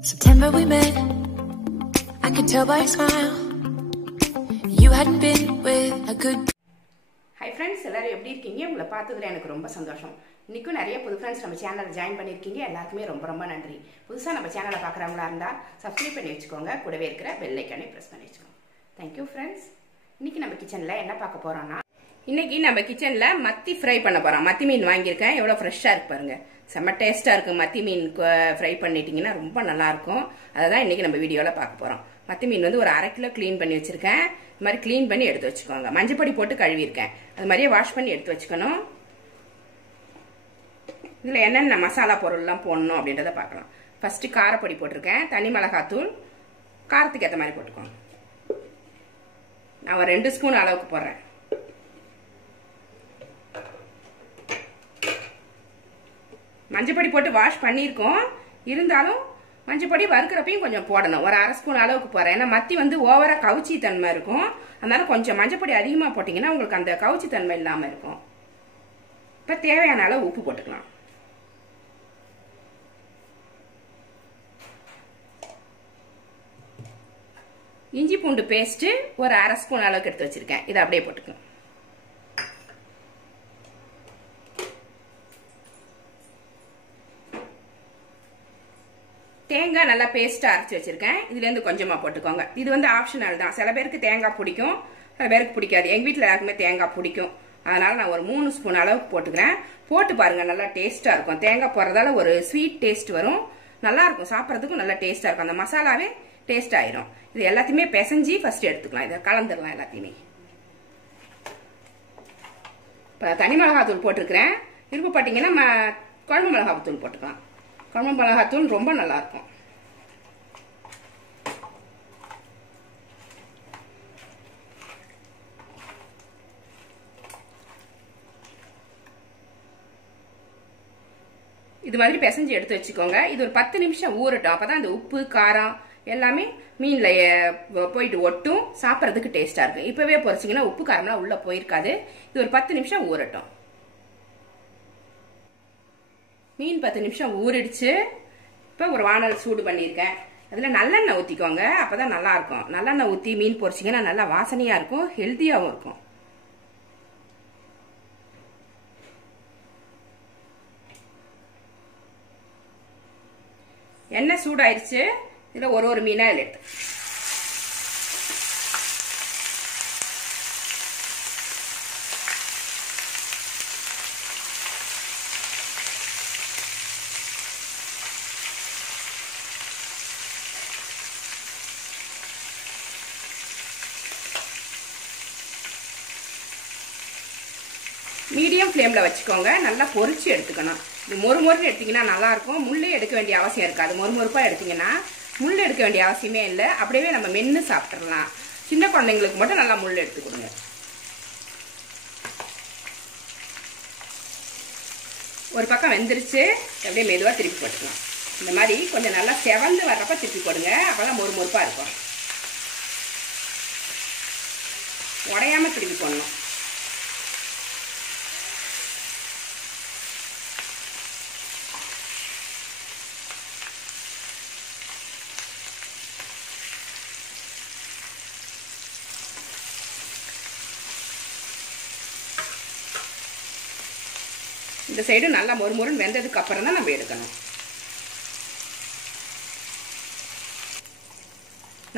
September we met, I could tell by your smile. You hadn't been with a good hi friends எல்லாரும் எப்படி இருக்கீங்க? உங்களை பார்த்ததுல எனக்கு ரொம்ப சந்தோஷம். இன்னைக்கும் நிறைய புது ஃப்ரெண்ட்ஸ் நம்ம சேனலில் ஜாயின் பண்ணியிருக்கீங்க. எல்லாருக்குமே ரொம்ப ரொம்ப நன்றி. புதுசாக நம்ம சேனலை பார்க்குறவங்களா இருந்தால் சப்ஸ்கிரைப் பண்ணி வச்சுக்கோங்க. கூடவே இருக்கிற பெல்லைக்கானே ப்ரெஸ் பண்ணி வச்சுக்கோங்க. தேங்க்யூ ஃப்ரெண்ட்ஸ் இன்னைக்கு நம்ம கிச்சனில் என்ன பார்க்க போகிறோம்னா இன்னைக்கு நம்ம கிச்சனில் மத்தி ஃப்ரை பண்ண போகிறோம் மத்தி மீன் வாங்கியிருக்கேன். எவ்வளோ ஃப்ரெஷ்ஷாக இருக்கு பாருங்கள் செம்ம டேஸ்ட்டாக இருக்கும் மத்தி மீன் ஃப்ரை பண்ணிட்டீங்கன்னா ரொம்ப நல்லாயிருக்கும் அதை தான் இன்றைக்கி நம்ம வீடியோவில் பார்க்க போகிறோம் மத்தி மீன் வந்து ஒரு அரை கிலோ க்ளீன் பண்ணி வச்சுருக்கேன். இது மாதிரி க்ளீன் பண்ணி எடுத்து வச்சுக்கோங்க. மஞ்சப்பொடி போட்டு கழுவிருக்கேன் அது மாதிரியே வாஷ் பண்ணி எடுத்து வச்சுக்கணும். இதில் என்னென்ன மசாலா பொருள்லாம் போடணும் அப்படின்றத பார்க்கலாம். ஃபஸ்ட்டு காரப்பொடி போட்டிருக்கேன். தனி மிளகாத்தூள். காரத்துக்கு ஏற்ற மாதிரி போட்டுக்கோங்க. நான் ஒரு ரெண்டு ஸ்பூன் அளவுக்கு போடுறேன். மஞ்சப்பொடி போட்டு வாஷ் பண்ணியிருக்கோம். இருந்தாலும் மஞ்சப்பொடி வறுக்கிறப்பையும் கொஞ்சம் போடணும். ஒரு அரை ஸ்பூன் அளவுக்கு போகிறேன் ஏன்னா மத்தி வந்து ஓவராக கவுச்சி தன்மை இருக்கும். அதனால கொஞ்சம் மஞ்சப்பொடி அதிகமாக போட்டிங்கன்னா உங்களுக்கு அந்த கவுச்சி தன்மை இல்லாமல் இருக்கும். இப்போ தேவையான அளவு உப்பு போட்டுக்கலாம். இஞ்சி பூண்டு பேஸ்ட்டு ஒரு அரை ஸ்பூன் அளவுக்கு எடுத்து வச்சுருக்கேன். இதை அப்படியே போட்டுக்கலாம். தேங்காய் நல்லா பேஸ்ட்டாக அரைச்சி வச்சிருக்கேன். இதுலேருந்து கொஞ்சமாக போட்டுக்கோங்க. இது வந்து ஆப்ஷனல் தான். சில பேருக்கு தேங்காய் பிடிக்கும் சில பேருக்கு பிடிக்காது. எங்கள் வீட்டில் எல்லாருக்குமே தேங்காய் பிடிக்கும். அதனால நான் ஒரு மூணு ஸ்பூன் அளவுக்கு போட்டுக்கிறேன். போட்டு பாருங்க நல்லா டேஸ்ட்டாக இருக்கும். தேங்காய் போடுறதால ஒரு ஸ்வீட் டேஸ்ட் வரும். நல்லா இருக்கும். சாப்பிட்றதுக்கும் நல்லா டேஸ்ட்டாக இருக்கும். அந்த மசாலாவே டேஸ்ட் ஆயிரும். இது எல்லாத்தையுமே பிசைஞ்சு ஃபர்ஸ்ட் எடுத்துக்கலாம். இதை கலந்துடலாம் எல்லாத்தையுமே. இப்போ தனி மிளகாத்தூள் போட்டிருக்கிறேன். விருப்பப்பட்டீங்கன்னா ம குழம்பு மிளகாத்தூள் போட்டுக்கலாம். குழம்பு மிளகாத்தூள் ரொம்ப நல்லா இருக்கும் இது மாதிரி பிசைஞ்சு எடுத்து வச்சுக்கோங்க. இது ஒரு பத்து நிமிஷம் ஊறட்டும். அப்பதான் அந்த உப்பு காரம் எல்லாமே மீன்ல போயிட்டு ஒட்டும். சாப்பிட்றதுக்கு டேஸ்டா இருக்கும். இப்பவே பொறிச்சிங்கன்னா உப்பு காரம்லாம் உள்ள போயிருக்காது. இது ஒரு பத்து நிமிஷம் ஊறட்டும். மீன் பத்து நிமிஷம் ஊறிடுச்சு. இப்போ ஒரு வானல் சூடு பண்ணியிருக்கேன். அதில் நல்லெண்ணெய் ஊற்றிக்கோங்க அப்போ தான் நல்லாயிருக்கும். நல்லெண்ணெய் ஊற்றி மீன் பொரிச்சிங்கன்னா நல்லா வாசனையாக இருக்கும் ஹெல்த்தியாகவும் இருக்கும். எண்ணெய் சூடாயிருச்சு. இதில் ஒரு ஒரு மீனாக எடுத்து மீடியம் ஃப்ளேமில் வச்சுக்கோங்க. நல்லா பொறிச்சு எடுத்துக்கணும். இது மொறு மொறுன்னு எடுத்திங்கன்னா நல்லாயிருக்கும். முள்ளே எடுக்க வேண்டிய அவசியம் இருக்காது. மொறு மொறுப்பாக எடுத்திங்கன்னா முள் எடுக்க வேண்டிய அவசியமே இல்லை. அப்படியே நம்ம மென்று சாப்பிட்றலாம் சின்ன குழந்தைங்களுக்கு மட்டும் நல்லா முள் எடுத்து கொடுங்க. ஒரு பக்கம் வெந்துருச்சு. அப்படியே மெதுவாக திருப்பி போட்டுக்கலாம். இந்த மாதிரி கொஞ்சம் நல்லா செவந்து வர்றப்ப திருப்பி போடுங்க. அப்போ தான் மொறு மொறுப்பாக இருக்கும். உடையாமல் திருப்பி போடணும். இந்த சைடு நல்லா மொறு மொறுன்னு வெந்ததுக்கு அப்புறம் தான் நம்ம எடுக்கணும்.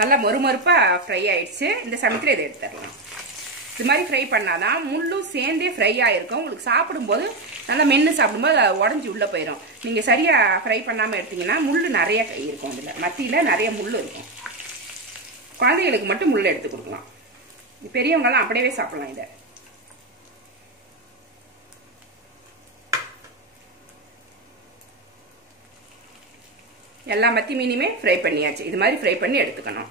நல்லா மொறுமொறுப்பாக ஃப்ரை ஆயிடுச்சு. இந்த சமயத்தில் இதை எடுத்துடலாம். இது மாதிரி ஃப்ரை பண்ணாதான் முள்ளும் சேர்ந்தே ஃப்ரை ஆகிருக்கும் உங்களுக்கு சாப்பிடும்போது நல்லா மென்று சாப்பிடும்போது உடஞ்சி உள்ளே போயிடும் நீங்கள் சரியாக ஃப்ரை பண்ணாமல் எடுத்தீங்கன்னா முள் நிறைய இருக்கும் அதில் மத்தியில் நிறைய முள் இருக்கும். குழந்தைகளுக்கு மட்டும் முள் எடுத்து கொடுக்கலாம். பெரியவங்களாம் அப்படியே சாப்பிடலாம் இதை. எல்லா மத்தி மீனுமே ஃப்ரை பண்ணியாச்சு. இது மாதிரி ஃப்ரை பண்ணி எடுத்துக்கணும்.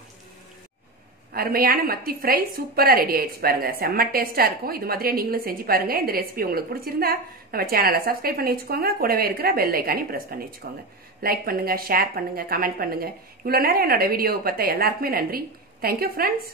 அருமையான மத்தி ஃப்ரை சூப்பராக ரெடி ஆயிடுச்சு பாருங்க. செம்ம டேஸ்டா இருக்கும். இது மாதிரியே நீங்களும் செஞ்சு பாருங்க. இந்த ரெசிபி உங்களுக்கு பிடிச்சிருந்தா நம்ம சேனலை சப்ஸ்கிரைப் பண்ணி வச்சுக்கோங்க. கூடவே இருக்கிற பெல் ஐக்கானே ப்ரெஸ் பண்ணி வச்சுக்கோங்க. லைக் பண்ணுங்க ஷேர் பண்ணுங்க கமெண்ட் பண்ணுங்க. இவ்வளோ நேரம் என்னோட வீடியோவை பார்த்தா எல்லாருக்குமே நன்றி. Thank you friends